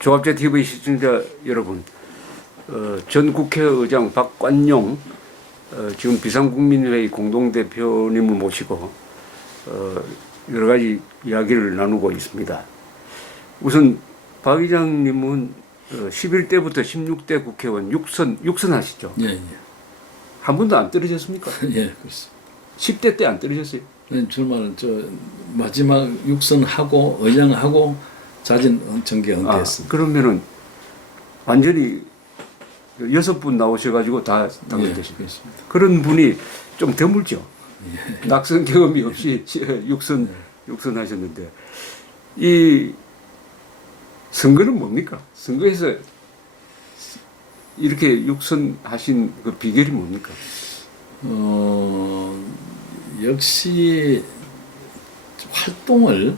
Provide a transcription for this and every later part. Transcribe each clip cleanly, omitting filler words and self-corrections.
조합제 TV 시청자 여러분, 전 국회의장 박관용 지금 비상국민회의 공동대표님을 모시고 여러 가지 이야기를 나누고 있습니다. 우선 박 의장님은 11대부터 16대 국회의원 6선 하시죠? 예, 예. 한 번도 안 떨어졌습니까? 예, 그렇습니다. 10대 때 안 떨어졌어요? 네, 주말 마지막 6선 하고 의장하고 자진 정계 은퇴했습니다. 그러면은 완전히 6분 나오셔가지고 다 당선되신 예, 거예요. 그런 분이 좀 드물죠. 예. 낙선 경험이 없이 6선 하셨는데 이 선거는 뭡니까? 선거에서 이렇게 6선 하신 그 비결이 뭡니까? 역시 활동을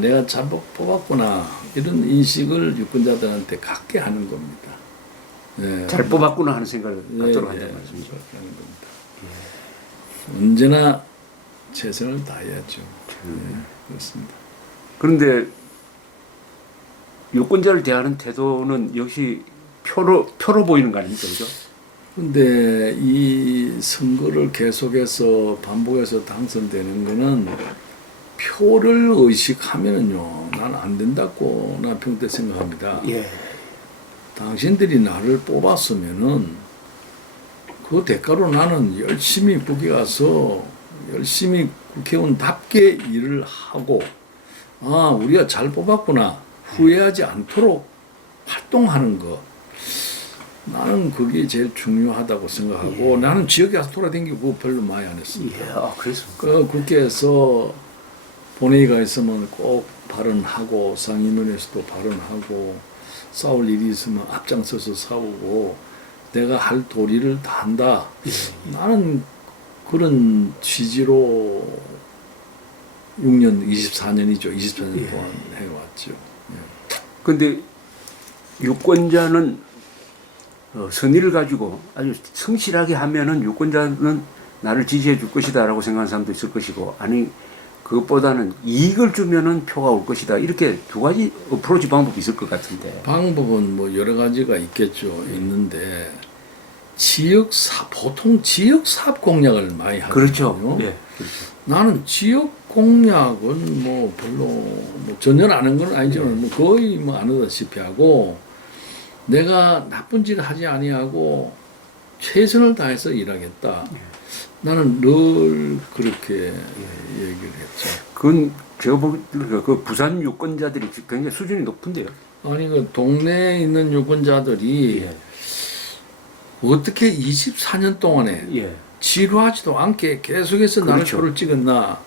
내가 잘 뽑았구나 이런 인식을 유권자들한테 갖게 하는 겁니다. 예. 잘 뽑았구나 하는 생각을 갖도록 예, 한다는 말씀이죠. 그렇게 하는 겁니다. 언제나 최선을 다해야죠. 예, 그렇습니다. 그런데 유권자를 대하는 태도는 역시 표로 보이는 거 아닙니까? 그죠? 근데 이 선거를 계속해서 반복해서 당선되는 거는 표를 의식하면은요, 난 안 된다고 난 평소 생각합니다. 예. 당신들이 나를 뽑았으면은 그 대가로 나는 열심히 거기 가서 열심히 국회의원답게 일을 하고 우리가 잘 뽑았구나 후회하지 않도록 활동하는 거 나는 그게 제일 중요하다고 생각하고 나는 지역에 가서 돌아다니고 그거 별로 많이 안 했습니다. 예. 그렇습니까? 그 국회에서 본회의가 있으면 꼭 발언하고 상임위원회에서도 발언하고 싸울 일이 있으면 앞장서서 싸우고 내가 할 도리를 다 한다. 나는 그런 취지로 6년, 24년이죠. 24년 동안 해왔죠. 근데 유권자는 선의를 가지고 아주 성실하게 하면은 유권자는 나를 지지해 줄 것이다라고 생각하는 사람도 있을 것이고 아니 그것보다는 이익을 주면은 표가 올 것이다 이렇게 두 가지 어프로치 방법이 있을 것 같은데 방법은 뭐 여러 가지가 있겠죠. 있는데 보통 지역 사업 공약을 많이 하거든요. 그렇죠. 예. 그렇죠. 나는 지역 공약은 뭐 별로 전혀 아는 건 아니지만 뭐 거의 뭐 안 하다시피 하고 내가 나쁜 짓 하지 아니하고 최선을 다해서 일하겠다. 나는 늘 그렇게 얘기를 했죠. 그건 제가 보기에는 그 부산 유권자들이 굉장히 수준이 높은데요. 아니 그 동네에 있는 유권자들이 어떻게 24년 동안에 지루하지도 않게 계속해서 나를 그렇죠. 표를 찍었나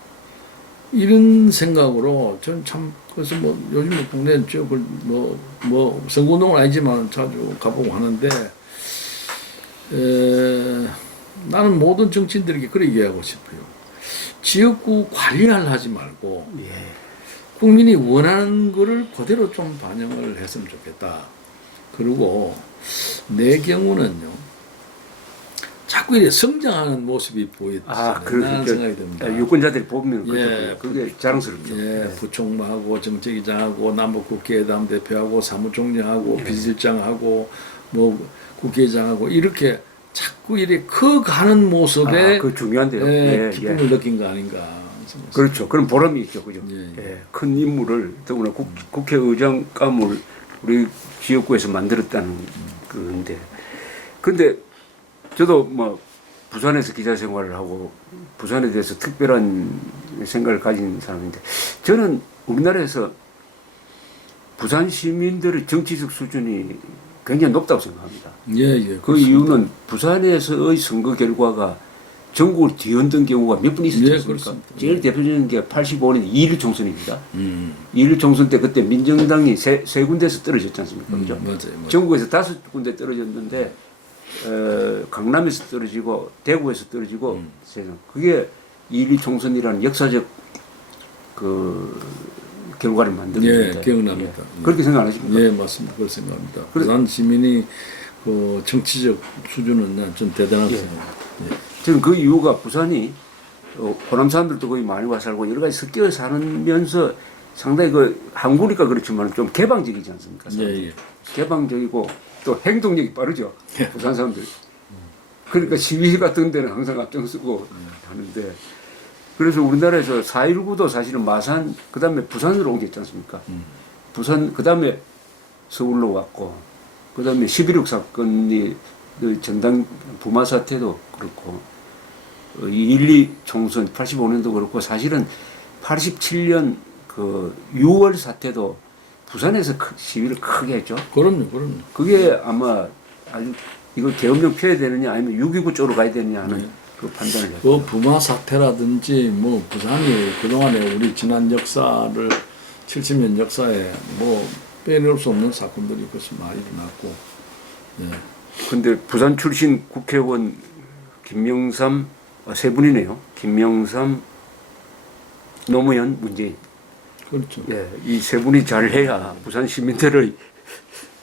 이런 생각으로 전 참 그래서 뭐 요즘 동네 쪽을 뭐 선거운동은 아니지만 자주 가보고 하는데 나는 모든 정치인들에게 그렇게 얘기하고 싶어요. 지역구 관리를 하지 말고 국민이 원하는 거를 그대로 좀 반영을 했으면 좋겠다. 그리고 내 경우는요. 자꾸 이렇게 성장하는 모습이 보이잖아요. 나는 생각이 듭니다. 유권자들이 보면 그게 자랑스럽죠. 부총무하고 정책위장하고 남북국회의담 대표하고 사무총장하고 비서실장하고 뭐 국회의장하고 이렇게 자꾸 이렇게 커가는 모습에 그 중요한데요. 기쁨을 느낀 거 아닌가. 그렇죠. 그런 보람이 있죠. 그죠. 큰 인물을 더구나 국회의장감을 우리 지역구에서 만들었다는 건데. 근데 저도 뭐 부산에서 기자 생활을 하고 부산에 대해서 특별한 생각을 가진 사람인데 저는 우리나라에서 부산 시민들의 정치적 수준이 굉장히 높다고 생각합니다. 그 이유는 부산에서의 선거 결과가 전국을 뒤흔든 경우가 몇 번 있었지 않습니까? 제일 대표적인 게 85년 2.1 총선입니다. 2.1 총선 때 그때 민정당이 세 군데에서 떨어졌지 않습니까? 그죠? 맞아요. 전국에서 5군데 떨어졌는데 강남에서 떨어지고 대구에서 떨어지고 그게 2.1 총선이라는 역사적 그 결과를 만듭니다. 기억납니다. 그렇게 생각 안 하십니까? 예, 맞습니다. 그렇게 생각합니다. 부산 시민이 그 정치적 수준은 좀 대단하다고 생각합니다. 저는 그 이유가 부산이 호남 사람들도 거의 많이 와 살고 여러 가지 섞여 살면서 상당히 그 한국이니까 그렇지만 좀 개방적이지 않습니까? 예. 개방적이고 또 행동력이 빠르죠. 예. 부산 사람들. 그러니까 시위 같은 데는 항상 앞장서고 하는데 그래서 우리나라에서 4.19도 사실은 마산 그다음에 부산으로 옮겼지 않습니까? 부산 그다음에 서울로 왔고 그다음에 11.6 사건이 그 전당 부마 사태도 그렇고 1.2 총선 85년도 그렇고 사실은 87년 그 6월 사태도 부산에서 시위를 크게 했죠. 그럼요. 그게 아마 아주 이거 계엄령 펴야 되느냐 아니면 6.29 쪽으로 가야 되느냐 하는 그 판단을 했고. 그 부마 사태라든지 뭐 부산이 그동안에 우리 지난 역사를 70년 역사에 뭐 빼놓을 수 없는 사건들이 그것이 많이 일어났고. 예. 근데 부산 출신 국회의원 김영삼 세 분이네요. 김영삼, 노무현, 문재인. 그렇죠. 예, 이 세 분이 잘해야 부산 시민들의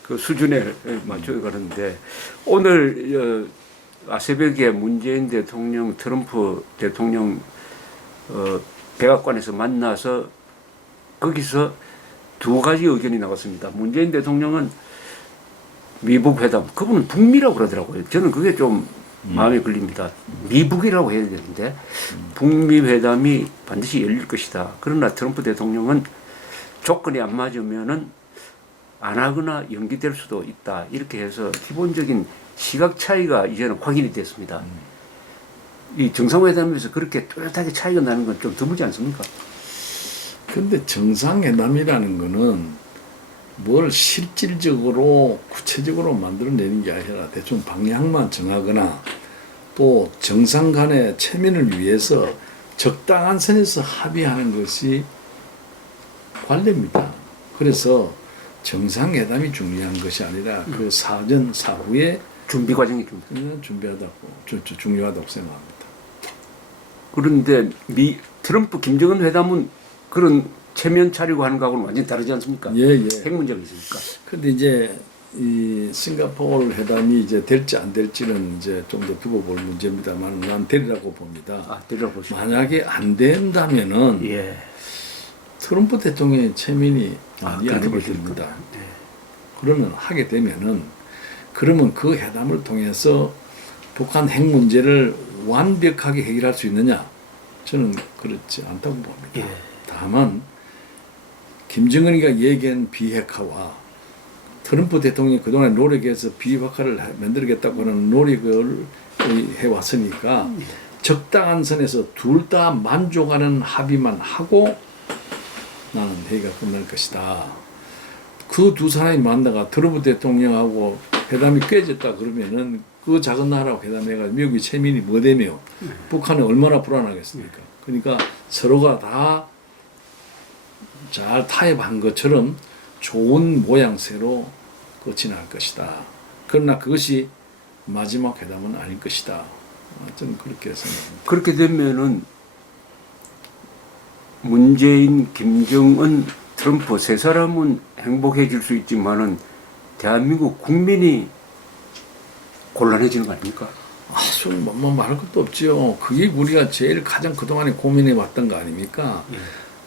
그 수준에 맞춰 가는데 오늘 새벽에 문재인 대통령, 트럼프 대통령 백악관에서 만나서 거기서 두 가지 의견이 나왔습니다. 문재인 대통령은 미북 회담, 그분은 북미라고 그러더라고요. 저는 그게 좀 마음에 걸립니다. 미북이라고 해야 되는데 북미 회담이 반드시 열릴 것이다. 그러나 트럼프 대통령은 조건이 안 맞으면은 안 하거나 연기될 수도 있다. 이렇게 해서 기본적인 시각 차이가 이제는 확인이 됐습니다. 이 정상회담에서 그렇게 뚜렷하게 차이가 나는 건 좀 드물지 않습니까? 근데 정상회담이라는 거는 뭘 실질적으로 구체적으로 만들어내는 게 아니라 대충 방향만 정하거나 또 정상 간의 체면을 위해서 적당한 선에서 합의하는 것이 관례입니다. 그래서 정상회담이 중요한 것이 아니라 그 사전 사후에 준비 과정이 중요하다고 생각합니다. 그런데 트럼프 김정은 회담은 그런 체면 차리고 하는 거하고는 완전히 다르지 않습니까? 예. 핵 문제가 있으니까. 근데 이제 이 싱가포르 회담이 이제 될지 안 될지는 이제 좀 더 두고 볼 문제입니다만 난 되리라고 봅니다. 되리라고 보시죠. 만약에 안 된다면은 예. 트럼프 대통령의 체면이 많이 안 그렇게 됩니다. 예. 그러면 하게 되면은 그러면 그 회담을 통해서 북한 핵 문제를 완벽하게 해결할 수 있느냐? 저는 그렇지 않다고 봅니다. 예. 다만 김정은이가 얘기한 비핵화와 트럼프 대통령이 그동안 노력해서 비핵화를 만들겠다고 하는 노력을 해왔으니까 적당한 선에서 둘 다 만족하는 합의만 하고 나는 회의가 끝날 것이다. 그 두 사람이 만나가 트럼프 대통령하고 회담이 깨졌다 그러면은 그 작은 나라하고 회담해가 미국이 체면이 뭐 되며 북한은 얼마나 불안하겠습니까? 그러니까 서로가 다 잘 타협한 것처럼 좋은 모양새로 끝이 날 것이다. 그러나 그것이 마지막 회담은 아닐 것이다. 저는 그렇게 생각합니다. 그렇게 되면은 문재인, 김정은, 트럼프 세 사람은 행복해질 수 있지만은 대한민국 국민이 곤란해지는 거 아닙니까? 뭐 말할 것도 없지요. 그게 우리가 제일 가장 그동안에 고민해 왔던 거 아닙니까?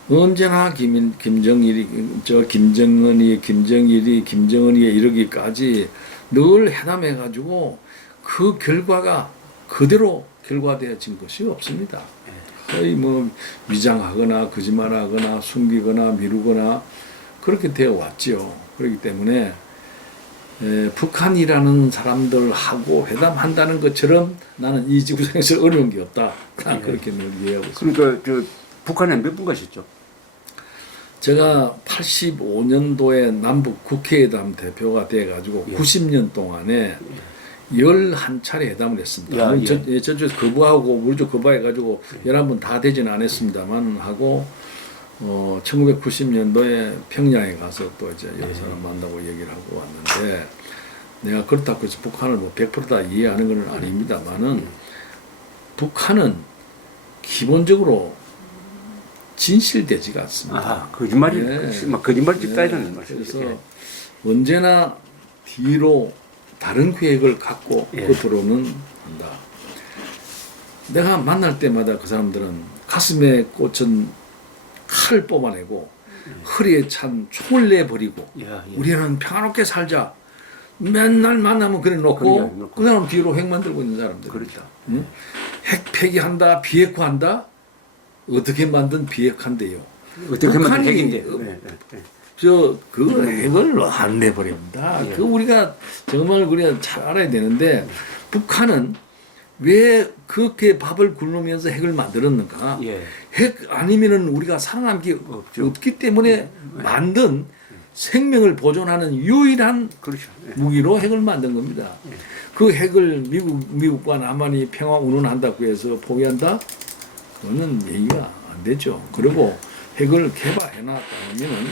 언제나 김정은이 이러기까지 늘 회담해가지고 그 결과가 그대로 결과되어진 것이 없습니다. 거의 뭐 위장하거나 거짓말하거나 숨기거나 미루거나 그렇게 되어 왔지요. 그렇기 때문에 북한이라는 사람들하고 회담한다는 것처럼 나는 이 지구상에서 어려운 게 없다. 그렇게 늘 이해하고 있습니다. 그러니까 북한에 몇 분 가셨죠? 제가 85년도에 남북 국회의담 대표가 돼가지고 90년 동안에 11차례 회담을 했습니다. 저쪽에서 거부하고 우리 쪽 거부해가지고 11번 다 되지는 않았습니다만 하고 1990년도에 평양에 가서 또 이제 여러 사람 만나고 얘기를 하고 왔는데 내가 그렇다고 해서 북한을 뭐 100%다 이해하는 건 아닙니다만은 북한은 기본적으로 진실되지가 않습니다. 거짓말이 거짓말 찍다 이런 그래서 말씀이죠. 언제나 뒤로 다른 계획을 갖고 겉으로는 한다. 내가 만날 때마다 그 사람들은 가슴에 꽂힌 칼을 뽑아내고 허리에 찬 총을 내버리고 예. 우리는 평화롭게 살자. 맨날 만나면 그래 놓고 그래, 그 사람 뒤로 핵 만들고 있는 사람들. 그렇죠. 응? 핵 폐기한다, 비핵화한다. 어떻게 만든 비핵화인데요? 어떻게 하면 북한이 핵인데. 그 핵을 안 내버립니다. 예. 그 우리가 정말 우리가 잘 알아야 되는데 북한은 왜 그렇게 밥을 굶으면서 핵을 만들었는가? 예. 핵 아니면은 우리가 살아남기 없죠. 없기 때문에 만든 생명을 보존하는 유일한 그렇죠. 무기로 핵을 만든 겁니다. 그 핵을 미국과 남한이 평화 운운한다고 해서 포기한다? 그거는 얘기가 안 되죠. 그리고 핵을 개발해 놨다면은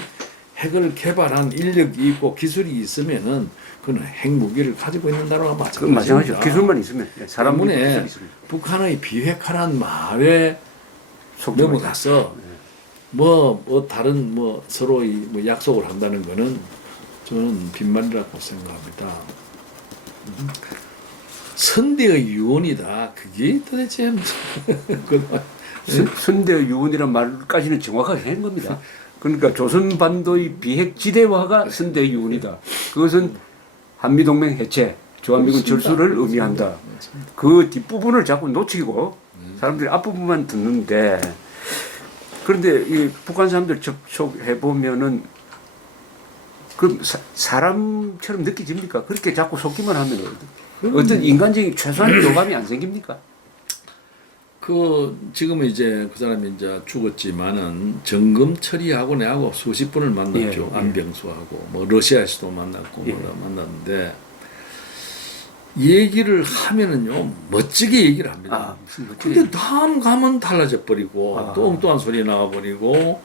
핵을 개발한 인력이 있고 기술이 있으면은 그는 핵무기를 가지고 있는 나라가 그 마찬가지죠. 마찬가지입니다. 기술만 있으면 사람 때문에 기술이 있으면 북한의 비핵화란 말에 속지 넘어가서 뭐 다른 서로 약속을 한다는 거는 저는 빈말이라고 생각합니다. 선대의 유언이다. 그게 도대체 선대 유언이란 말까지는 정확하게 한 겁니다. 그러니까 조선반도의 비핵지대화가 선대 유언이다. 그것은 한미동맹 해체, 주한미군 절수를 의미한다. 그 뒷부분을 자꾸 놓치고 사람들이 앞부분만 듣는데, 그런데 이 북한 사람들 접촉해 보면은 그 사람처럼 느껴집니까? 그렇게 자꾸 속기만 하면 어떤 인간적인 최소한 교감이 안 생깁니까? 지금은 이제 그 사람이 이제 죽었지만은 정금 처리하고 내하고 수십 분을 만났죠. 예, 안병수하고 뭐 러시아에서도 만났고 예. 만났는데 얘기를 하면은요 멋지게 얘기를 합니다. 무슨 근데 다음 가면 달라져 버리고 또 엉뚱한 소리 나와 버리고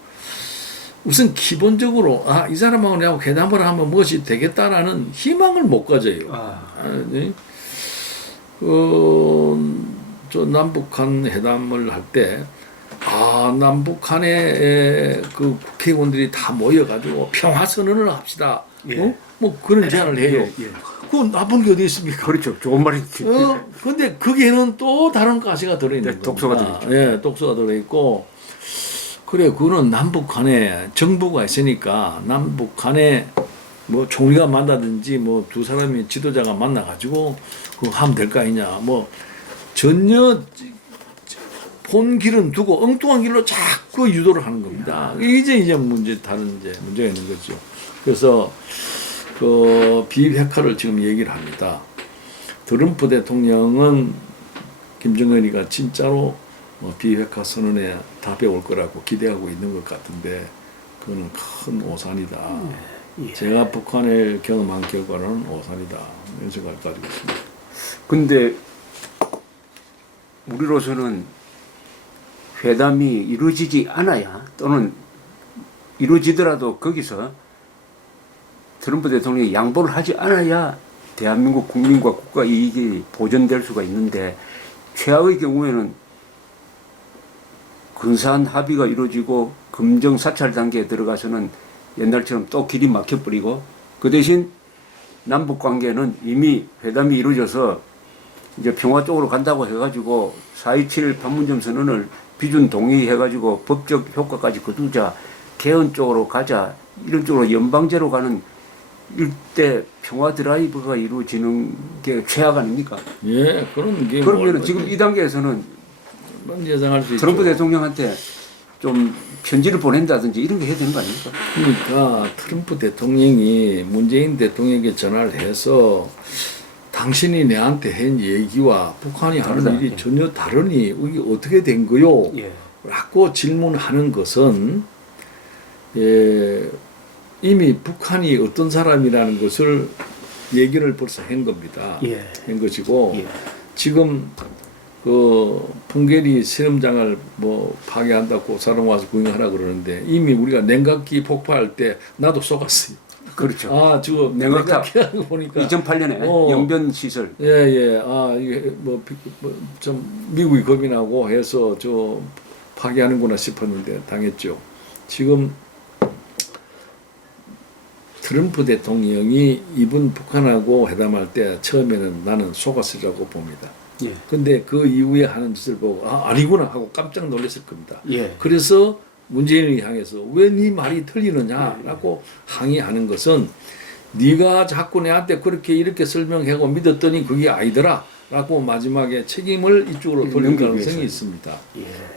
우선 기본적으로 이 사람하고 내하고 회담을 하면 무엇이 되겠다라는 희망을 못 가져요. 네? 저 남북한 회담을 할 때 남북한의 그 국회의원들이 다 모여가지고 평화 선언을 합시다. 예. 뭐 그런 제안을 해요. 그건 나쁜 게 어디 있습니까? 그렇죠. 좋은 말이. 근데 거기에는 또 다른 가시가 들어있는 겁니다. 독소가 들어있죠. 예, 독소가 들어있고 그래 그거는 남북한에 정부가 있으니까 남북한에 뭐 총리가 만나든지 뭐 두 사람이 지도자가 만나가지고 그거 하면 될 거 아니냐. 뭐 전혀 본 길은 두고 엉뚱한 길로 자꾸 유도를 하는 겁니다. 이제 다른 문제가 있는 거죠. 그래서 그 비핵화를 지금 얘기를 합니다. 트럼프 대통령은 김정은이가 진짜로 비핵화 선언에 답해올 거라고 기대하고 있는 것 같은데 그거는 큰 오산이다. 제가 북한을 경험한 결과는 오산이다. 이런 생각을 가지고 있습니다. 근데 우리로서는 회담이 이루어지지 않아야 또는 이루어지더라도 거기서 트럼프 대통령이 양보를 하지 않아야 대한민국 국민과 국가 이익이 보존될 수가 있는데 최악의 경우에는 근사한 합의가 이루어지고 금정 사찰 단계에 들어가서는 옛날처럼 또 길이 막혀버리고 그 대신 남북 관계는 이미 회담이 이루어져서 이제 평화 쪽으로 간다고 해가지고 4.27 판문점 선언을 비준 동의해가지고 법적 효과까지 거두자, 개헌 쪽으로 가자, 이런 쪽으로 연방제로 가는 일대 평화 드라이브가 이루어지는 게 최악 아닙니까? 예, 그런 게 그러면 지금 이 단계에서는 예상할 수 트럼프 있죠. 대통령한테 좀 편지를 보낸다든지 이런 게 해야 되는 거 아닙니까? 그러니까 트럼프 대통령이 문재인 대통령에게 전화를 해서 당신이 내한테 한 얘기와 북한이 하는 다르다. 일이 전혀 다르니 이게 어떻게 된 거요? 예. 라고 질문하는 것은 이미 북한이 어떤 사람이라는 것을 얘기를 벌써 한 겁니다. 예. 한 것이고 예. 지금 그 풍계리 실험장을 뭐 파괴한다고 사람 와서 구경하라 그러는데 이미 우리가 냉각기 폭파할 때 나도 속았어요. 그렇죠. 지금 냉각탑 하는 거 보니까 2008년에 영변 시설. 이게 좀 미국이 겁이 나고 해서 저 파괴하는구나 싶었는데 당했죠. 지금 트럼프 대통령이 이번 북한하고 회담할 때 처음에는 나는 속았으라고 봅니다. 근데 그 이후에 하는 짓을 보고 아니구나 하고 깜짝 놀랐을 겁니다. 예. 그래서 문재인을 향해서 왜 네 말이 틀리느냐라고 항의하는 것은 네가 자꾸 내한테 그렇게 이렇게 설명하고 믿었더니 그게 아니더라 라고 마지막에 책임을 이쪽으로 돌릴 가능성이 있습니다.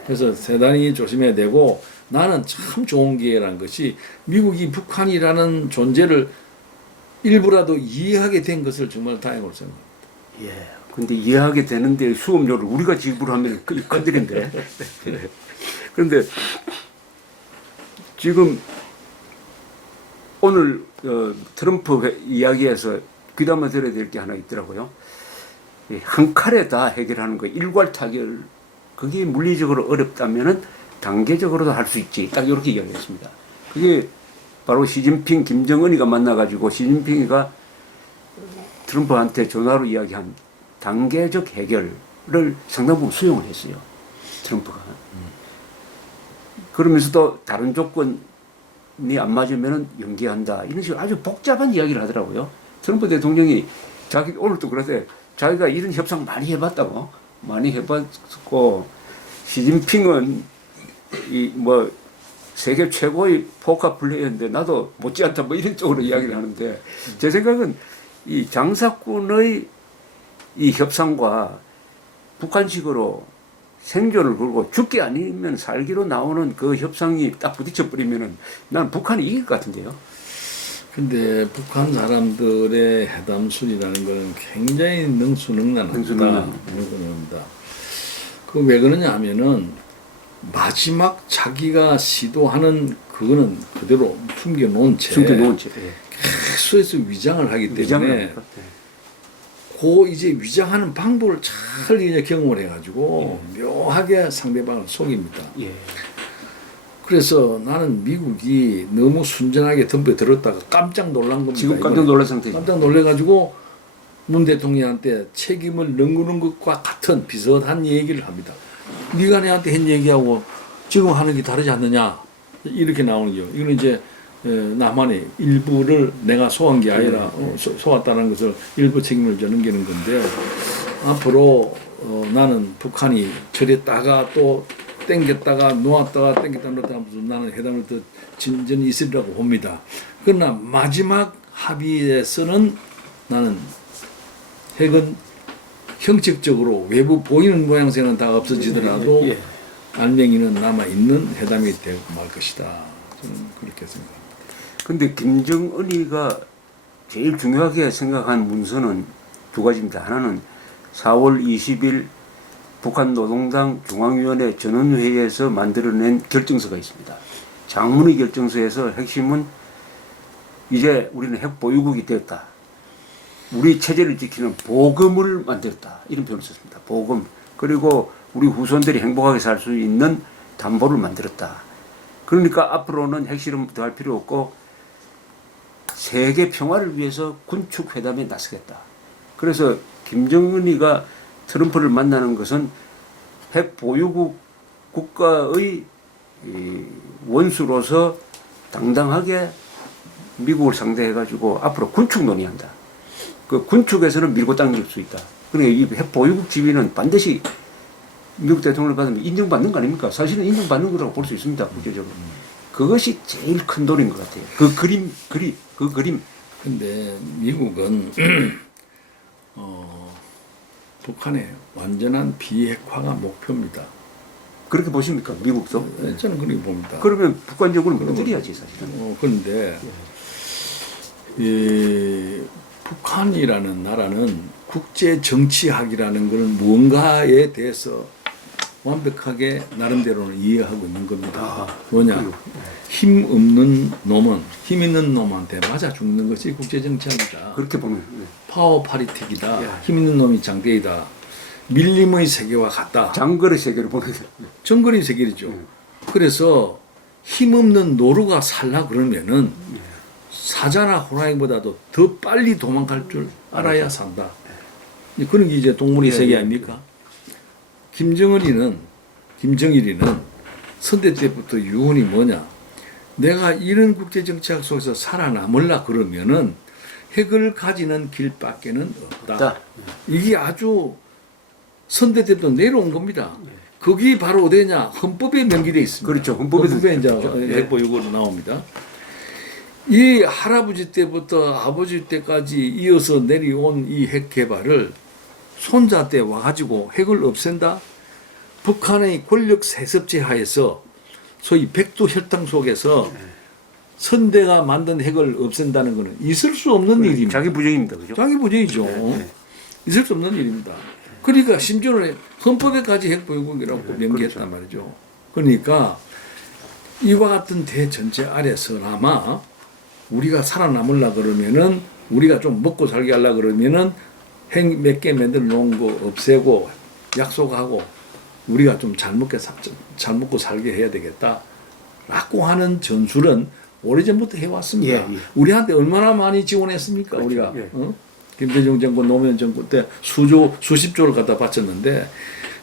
그래서 대단히 조심해야 되고 나는 참 좋은 기회라는 것이 미국이 북한이라는 존재를 일부라도 이해하게 된 것을 정말 다행으로 생각합니다. 예. 근데 이해하게 되는데 수업료를 우리가 지불하면 큰일인데. 그런데 지금 오늘 트럼프 이야기에서 귀담아 들어야 될 게 하나 있더라고요. 한 칼에 다 해결하는 거, 일괄 타결, 그게 물리적으로 어렵다면은 단계적으로도 할 수 있지. 딱 이렇게 이야기했습니다. 그게 바로 시진핑, 김정은이가 만나가지고 시진핑이가 트럼프한테 전화로 이야기한 단계적 해결을 상당 부분 수용을 했어요. 트럼프가. 그러면서도 다른 조건이 안 맞으면 연기한다. 이런 식으로 아주 복잡한 이야기를 하더라고요. 트럼프 대통령이 오늘도 그러대. 자기가 이런 협상 많이 해봤다고. 많이 해봤고, 시진핑은 세계 최고의 포커 플레이어인데 나도 못지않다 이런 쪽으로 이야기를 하는데, 제 생각은 이 장사꾼의 이 협상과 북한식으로 생존을 걸고 죽기 아니면 살기로 나오는 그 협상이 딱 부딪혀버리면은 나는 북한이 이길 것 같은데요. 근데 북한 사람들의 해담술이라는 것은 굉장히 능수능란합니다. 그 왜 그러냐 하면은 마지막 자기가 시도하는 그거는 그대로 숨겨놓은 채 계속해서 위장을 하기 때문에 그 이제 위장하는 방법을 잘 이제 경험을 해가지고 묘하게 상대방을 속입니다. 그래서 나는 미국이 너무 순전하게 덤벼들었다가 깜짝 놀란 겁니다. 지금 깜짝 놀란 상태죠. 깜짝 놀래가지고 문 대통령한테 책임을 넘기는 것과 같은 비슷한 얘기를 합니다. 네가 내한테 한 얘기하고 지금 하는 게 다르지 않느냐 이렇게 나오는 거죠. 이거는 이제 나만의 일부를 내가 소화한 게 아니라 소화했다는 것을 일부 책임을 넘기는 건데 앞으로 나는 북한이 저랬다가 또 땡겼다가 놓았다가 땡겼다가 놓았다가 하면서 나는 회담을 더 진전이 있으리라고 봅니다. 그러나 마지막 합의에서는 나는 핵은 형식적으로 외부 보이는 모양새는 다 없어지더라도 알맹이는 남아있는 회담이 되고 말 것이다. 저는 그렇게 생각합니다. 근데 김정은이가 제일 중요하게 생각한 문서는 두 가지입니다. 하나는 4월 20일 북한 노동당 중앙위원회 전원회의에서 만들어낸 결정서가 있습니다. 장문의 결정서에서 핵심은 이제 우리는 핵 보유국이 되었다. 우리 체제를 지키는 보금을 만들었다. 이런 표현을 썼습니다. 보금. 그리고 우리 후손들이 행복하게 살 수 있는 담보를 만들었다. 그러니까 앞으로는 핵실험부터 할 필요 없고 세계 평화를 위해서 군축 회담에 나서겠다. 그래서 김정은이가 트럼프를 만나는 것은 핵 보유국 국가의 원수로서 당당하게 미국을 상대해가지고 앞으로 군축 논의한다. 그 군축에서는 밀고 당길 수 있다. 그러니까 이 핵 보유국 지위는 반드시 미국 대통령을 받으면 인정받는 거 아닙니까? 사실은 인정받는 거라고 볼 수 있습니다. 국제적으로. 그것이 제일 큰 돈인 것 같아요. 그 그림. 근데 미국은 북한의 완전한 비핵화가 목표입니다. 그렇게 보십니까? 미국도? 저는 그렇게 봅니다. 그러면 북한적으로 무너뜨려야지 사실은. 그런데 이 북한이라는 나라는 국제 정치학이라는 걸 무언가에 대해서 완벽하게 나름대로는 이해하고 있는 겁니다. 뭐냐? 힘 없는 놈은 힘 있는 놈한테 맞아 죽는 것이 국제 정치학이다. 그렇게 보면 파워 파리틱이다. 힘 있는 놈이 장대이다. 밀림의 세계와 같다. 장거리 세계로 보는 정거리 세계이죠. 그래서 힘 없는 노루가 살라 그러면은 사자나 호랑이보다도 더 빨리 도망갈 줄 알아야 산다. 그런 게 이제 동물의 세계 아닙니까? 김정일이는 선대 때부터 유언이 뭐냐? 내가 이런 국제 정치학 속에서 살아남으려 그러면은 핵을 가지는 길밖에는 없다. 이게 아주 선대 때부터 내려온 겁니다. 거기 바로 어디냐? 헌법에 명기돼 있습니다. 그렇죠. 헌법에도 이제 있죠. 예. 핵보유고로 나옵니다. 이 할아버지 때부터 아버지 때까지 이어서 내려온 이 핵 개발을 손자 때 와가지고 핵을 없앤다? 북한의 권력 세습제 하에서 소위 백두 혈당 속에서 선대가 만든 핵을 없앤다는 것은 있을 수 없는 일입니다. 자기 부정입니다. 그죠? 자기 부정이죠. 네. 있을 수 없는 일입니다. 그러니까 심지어는 헌법에까지 핵보유국이라고 명기했단 말이죠. 그러니까 이와 같은 대전제 아래서나마 우리가 살아남으려 그러면은 우리가 좀 먹고 살게 하려 그러면은 핵 몇 개 만들어 놓은 거 없애고 약속하고 우리가 좀 잘 먹고 살게 해야 되겠다라고 하는 전술은 오래전부터 해왔습니다. 예, 예. 우리한테 얼마나 많이 지원했습니까? 그렇죠. 우리가 예. 김대중 정권, 노무현 정권 때 수십조를 갖다 바쳤는데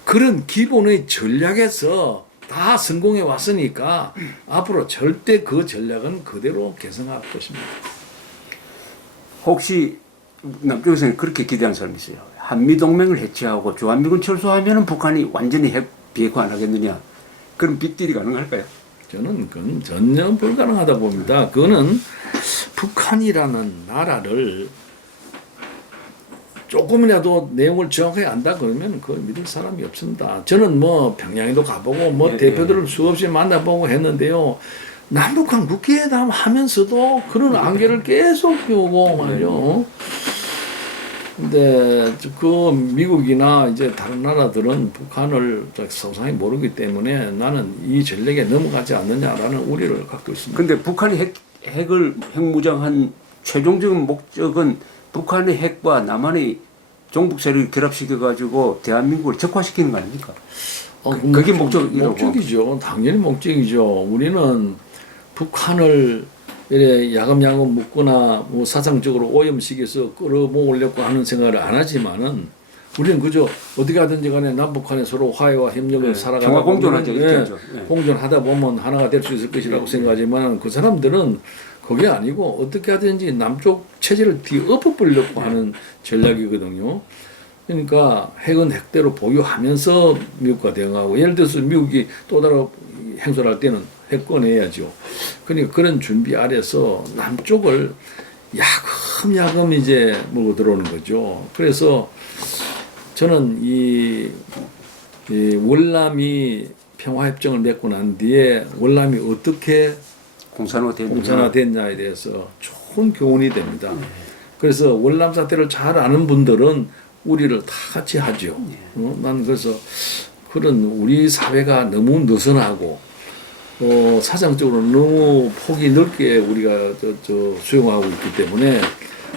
그런 기본의 전략에서 다 성공해 왔으니까 앞으로 절대 그 전략은 그대로 개선할 것입니다. 혹시 남쪽에서는 그렇게 기대하는 사람이 있어요. 한미동맹을 해체하고 주한미군 철수하면 북한이 완전히 핵 비핵화 안 하겠느냐. 그런 빅딜이 가능할까요? 저는 그건 전혀 불가능하다 봅니다. 그거는 북한이라는 나라를 조금이라도 내용을 정확하게 안다 그러면 그걸 믿을 사람이 없습니다. 저는 뭐 평양에도 가보고 뭐 예, 대표들을 수없이 만나보고 했는데요. 남북한 국회의담 하면서도 그런 안개를 계속 피우고 말이죠. 근데 그 미국이나 이제 다른 나라들은 북한을 소상히 모르기 때문에 나는 이 전략에 넘어가지 않느냐라는 우려를 갖고 있습니다. 근데 북한이 핵무장한 최종적인 목적은 북한의 핵과 남한의 종북 세력을 결합시켜 가지고 대한민국을 적화시키는 거 아닙니까? 그게 목적이죠. 당연히 목적이죠. 우리는 북한을 이래 야금야금 묶거나 뭐 사상적으로 오염시켜서 끌어모으려고 하는 생각을 안 하지만은 우리는 그저 어떻게 하든지 간에 남북한에 서로 화해와 협력을 살아가다 평화 공존하죠. 공존하다 보면 하나가 될 수 있을 것이라고 생각하지만 그 사람들은 그게 아니고 어떻게 하든지 남쪽 체제를 뒤엎어버리려고 하는 전략이거든요. 그러니까 핵은 핵대로 보유하면서 미국과 대응하고 예를 들어서 미국이 또 다른 행사를 할 때는 핵 꺼내야죠. 그러니까 그런 준비 아래서 남쪽을 야금야금 이제 물고 들어오는 거죠. 그래서 저는 이 월남이 평화협정을 맺고 난 뒤에 월남이 어떻게 공산화됐냐에 대해서 좋은 교훈이 됩니다. 그래서 월남 사태를 잘 아는 분들은 우리를 다 같이 하죠. 난 그래서 그런 우리 사회가 너무 느슨하고 사상적으로 너무 폭이 넓게 우리가 수용하고 있기 때문에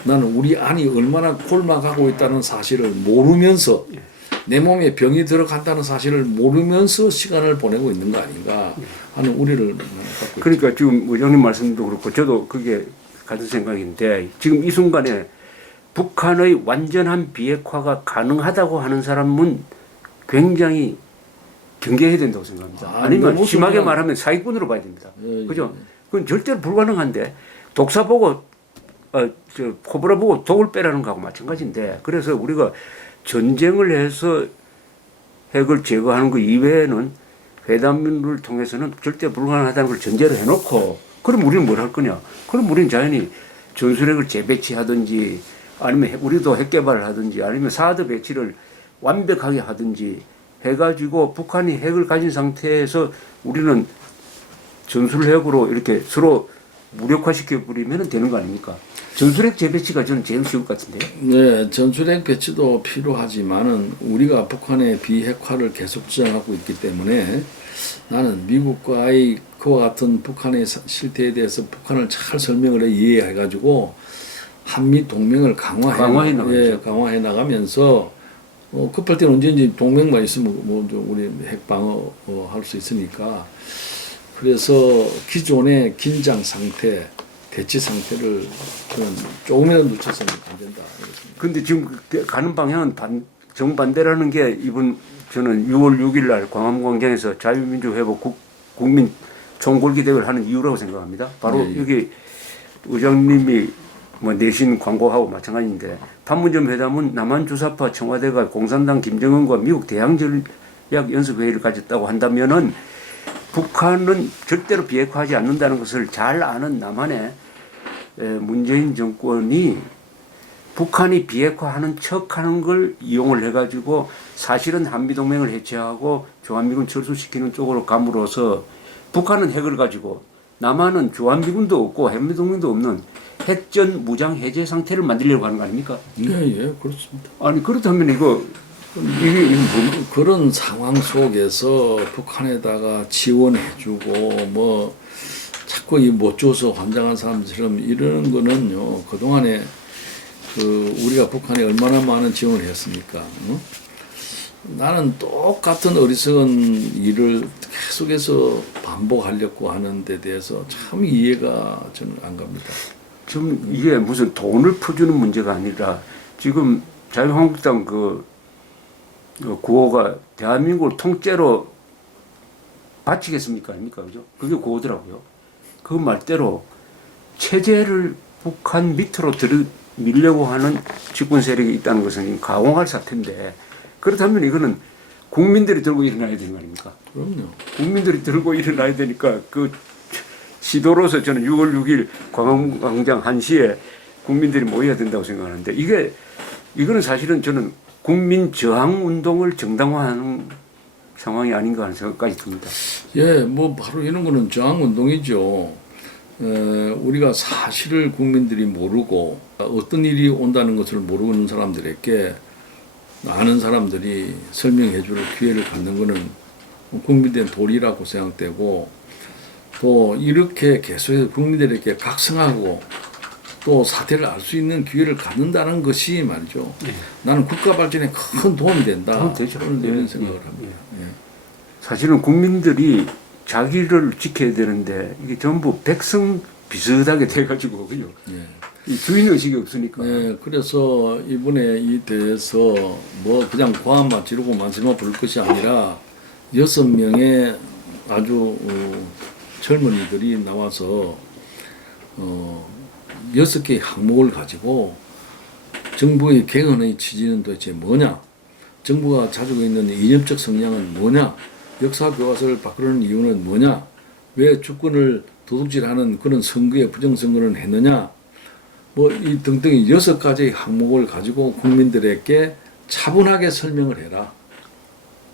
나는 우리 안이 얼마나 골막하고 있다는 사실을 모르면서 내 몸에 병이 들어간다는 사실을 모르면서 시간을 보내고 있는 거 아닌가 하는 우려를 갖고 그러니까 지금 의장님 말씀도 그렇고 저도 그게 같은 생각인데 지금 이 순간에 북한의 완전한 비핵화가 가능하다고 하는 사람은 굉장히 경계해야 된다고 생각합니다. 아니면 심하게 말하면 사기꾼으로 봐야 됩니다. 그죠? 그건 절대로 불가능한데 독사 보고 코브라 보고 독을 빼라는 거하고 마찬가지인데 그래서 우리가 전쟁을 해서 핵을 제거하는 것 이외에는 회담을 통해서는 절대 불가능하다는 걸 전제로 해놓고 그럼 우리는 뭘 할 거냐? 그럼 우리는 자연히 전술핵을 재배치하든지 아니면 우리도 핵 개발을 하든지 아니면 사드 배치를 완벽하게 하든지 해가지고 북한이 핵을 가진 상태에서 우리는 전술핵으로 이렇게 서로 무력화시켜 버리면 되는 거 아닙니까? 전술핵 재배치가 저는 제일 쉬울 것 같은데요. 네, 전술핵 배치도 필요하지만은 우리가 북한의 비핵화를 계속 주장하고 있기 때문에 나는 미국과의 그와 같은 북한의 실태에 대해서 북한을 잘 설명을 이해해가지고 한미 동맹을 강화해 나가면서 급할 때는 언제든지 동맹만 있으면 뭐 우리 핵 방어 할 수 있으니까 그래서 기존의 긴장 상태, 대치 상태를 저는 조금이라도 놓쳐서는 안 된다. 그런데 지금 가는 방향은 정반대라는 게 이번 저는 6월 6일 날 광화문광장에서 자유민주회복 국민 총궐기 대회를 하는 이유라고 생각합니다. 바로 여기 의장님이 뭐 내신 광고하고 마찬가지인데 판문점 회담은 남한 주사파 청와대가 공산당 김정은과 미국 대항전을 협약 연습 회의를 가졌다고 한다면은 북한은 절대로 비핵화하지 않는다는 것을 잘 아는 남한의 문재인 정권이 북한이 비핵화하는 척하는 걸 이용을 해가지고 사실은 한미동맹을 해체하고 주한미군 철수시키는 쪽으로 감으로써 북한은 핵을 가지고 남한은 주한미군도 없고 한미동맹도 없는 핵전 무장 해제 상태를 만들려고 하는 거 아닙니까? 예, 그렇습니다. 아니 그렇다면 이게 뭐 그런 상황 속에서 북한에다가 지원해주고 뭐 자꾸 이 못 줘서 환장한 사람처럼 이러는 거는요, 그동안에 우리가 북한에 얼마나 많은 지원을 했습니까? 어? 나는 똑같은 어리석은 일을 계속해서 반복하려고 하는 데 대해서 참 이해가 저는 안 갑니다. 지금 이게 무슨 돈을 퍼주는 문제가 아니라 지금 자유한국당 그 구호가 대한민국을 통째로 바치겠습니까? 아닙니까? 그죠? 그게 구호더라고요. 그 말대로 체제를 북한 밑으로 밀려고 하는 집권 세력이 있다는 것은 가공할 사태인데 그렇다면 이거는 국민들이 들고 일어나야 되는 거 아닙니까? 그럼요. 국민들이 들고 일어나야 되니까 그 시도로서 저는 6월 6일 광화문광장 1시에 국민들이 모여야 된다고 생각하는데 이거는 사실은 저는 국민 저항 운동을 정당화하는 상황이 아닌가 하는 생각까지 듭니다. 예, 뭐 바로 이런 거는 저항 운동이죠. 우리가 사실을 국민들이 모르고 어떤 일이 온다는 것을 모르는 사람들에게 아는 사람들이 설명해 줄 기회를 갖는 것은 국민들의 도리라고 생각되고 또 이렇게 계속해서 국민들에게 각성하고 또 사태를 알 수 있는 기회를 갖는다는 것이 말이죠. 네. 나는 국가 발전에 큰 도움이 된다. 도움 되죠. 이런 생각을 합니다. 예. 사실은 국민들이 자기를 지켜야 되는데 이게 전부 백성 비슷하게 돼가지고 그죠? 예. 이 주인 의식이 없으니까. 네, 그래서 이번에 이 대회에서 뭐 그냥 과음만 지르고 만세만 부를 것이 아니라 6명의 아주 젊은이들이 나와서 6개의 항목을 가지고 정부의 개헌의 취지는 도대체 뭐냐, 정부가 가지고 있는 이념적 성향은 뭐냐, 역사 교과서를 바꾸는 이유는 뭐냐, 왜 주권을 도둑질하는 그런 선거에 부정선거를 했느냐, 뭐 이 등등의 6가지의 항목을 가지고 국민들에게 차분하게 설명을 해라.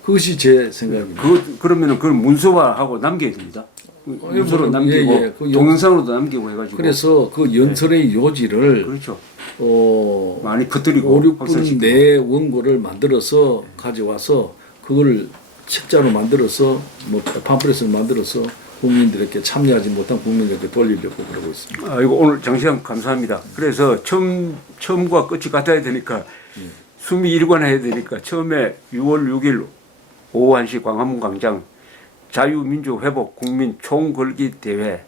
그것이 제 생각입니다. 그러면은 그걸 문서화하고 남겨야 됩니다. 문서로 남기고 동영상으로도 남기고 해가지고. 그래서 그 연설의 요지를 그렇죠. 많이 퍼뜨리고 5, 6분 내 원고를 만들어서 가져와서 그걸 책자로 만들어서 뭐 팜플렛을 만들어서 국민들에게 참여하지 못한 국민들에게 돌리려고 그러고 있습니다. 이거 오늘 장시간 감사합니다. 그래서 처음과 끝이 같아야 되니까 숨이 일관해야 되니까 처음에 6월 6일 오후 1시 광화문 광장 자유민주회복 국민 총걸기 대회.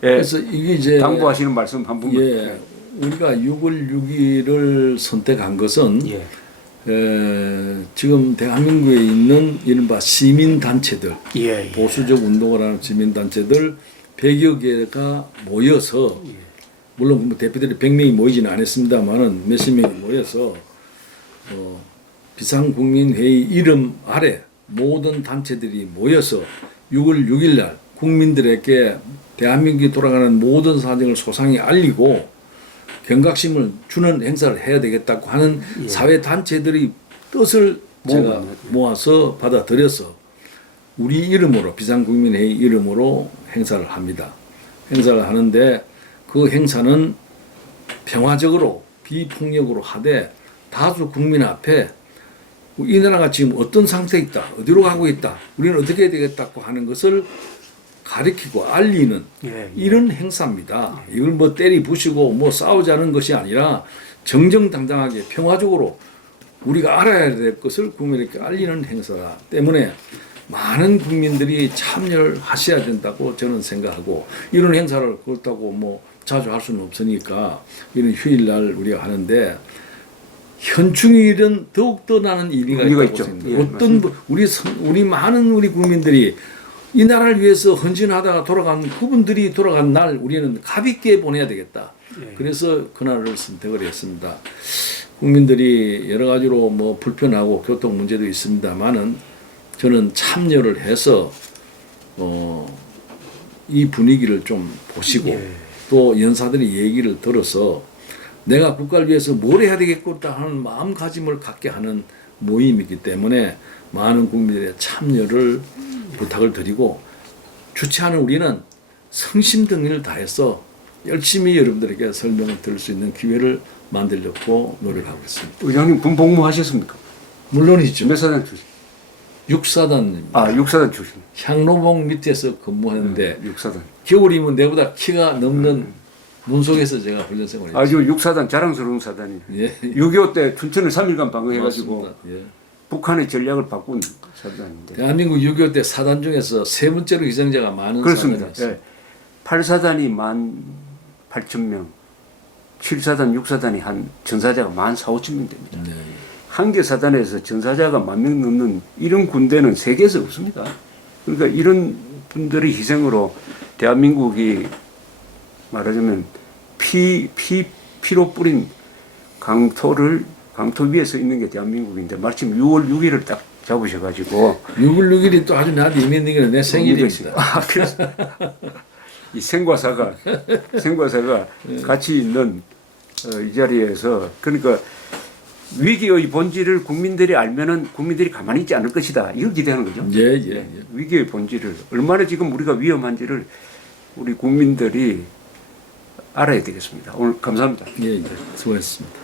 그래서 이게 이제 당부하시는 말씀 한 분만. 예, 우리가 6월 6일을 선택한 것은 예. 지금 대한민국에 있는 이른바 시민단체들, 예. 보수적 운동을 하는 시민단체들 100여 개가 모여서, 물론 대표들이 100명이 모이지는 않았습니다만은 몇십 명이 모여서 비상국민회의 이름 아래 모든 단체들이 모여서 6월 6일 날 국민들에게 대한민국이 돌아가는 모든 사정을 소상히 알리고 경각심을 주는 행사를 해야 되겠다고 하는 사회 단체들의 뜻을 제가 모아서 받아들여서 우리 이름으로 비상국민회의 이름으로 행사를 합니다. 행사를 하는데 그 행사는 평화적으로 비폭력으로 하되 다수 국민 앞에 이 나라가 지금 어떤 상태에 있다, 어디로 가고 있다, 우리는 어떻게 해야 되겠다고 하는 것을 가리키고 알리는 이런 행사입니다. 이걸 뭐 때리 부시고 뭐 싸우자는 것이 아니라 정정당당하게 평화적으로 우리가 알아야 될 것을 국민에게 알리는 행사다 때문에 많은 국민들이 참여를 하셔야 된다고 저는 생각하고, 이런 행사를 그렇다고 뭐 자주 할 수는 없으니까 이런 휴일날 우리가 하는데 현충일은 더욱더 나는 의미가 있다고 생각합니다. 어떤 우리 많은 우리 국민들이 이 나라를 위해서 헌신하다가 돌아간 그분들이 돌아간 날 우리는 가볍게 보내야 되겠다. 그래서 그날을 선택을 했습니다. 국민들이 여러 가지로 뭐 불편하고 교통 문제도 있습니다만은 저는 참여를 해서 이 분위기를 좀 보시고 예. 또 연사들의 얘기를 들어서 내가 국가를 위해서 뭘 해야 되겠구나 하는 마음가짐을 갖게 하는 모임이기 때문에 많은 국민들의 참여를 부탁을 드리고 주최하는 우리는 성심성의를 다해서 열심히 여러분들에게 설명을 들을 수 있는 기회를 만들려고 노력하고 있습니다. 의장님 군복무 하셨습니까? 물론이죠. 몇 사단 출신? 육사단입니다. 아, 육사단 출신. 향로봉 밑에서 근무했는데 육사단. 겨울이면 내보다 키가 넘는 문속에서 제가 훈련 생활을 했죠. 아주 육사단 자랑스러운 사단이에요. 예. 6.25 때 춘천을 3일간 방어해가지고 맞습니다. 예. 북한의 전략을 바꾼 사단인데. 대한민국 6.25 때 사단 중에서 세 번째로 희생자가 많은 그렇습니다. 사단이었어요. 예. 8사단이 18,000명, 7사단, 6사단이 한 전사자가 14,5,000명 됩니다. 네. 한 개 사단에서 전사자가 10,000명 넘는 이런 군대는 세계에서 없습니다. 그러니까 이런 분들의 희생으로 대한민국이 말하자면 피로 뿌린 강토 위에 서 있는 게 대한민국인데 마침 6월 6일을 딱 잡으셔가지고 6월 6일이 또 아주 나한테 의미 있는 게 내 생일입니다. 아, 그래서 이 생과사가 같이 있는 이 자리에서 그러니까 위기의 본질을 국민들이 알면은 국민들이 가만히 있지 않을 것이다. 이걸 기대하는 거죠. 예. 위기의 본질을 얼마나 지금 우리가 위험한지를 우리 국민들이 알아야 되겠습니다. 오늘 감사합니다. 예. 수고했습니다.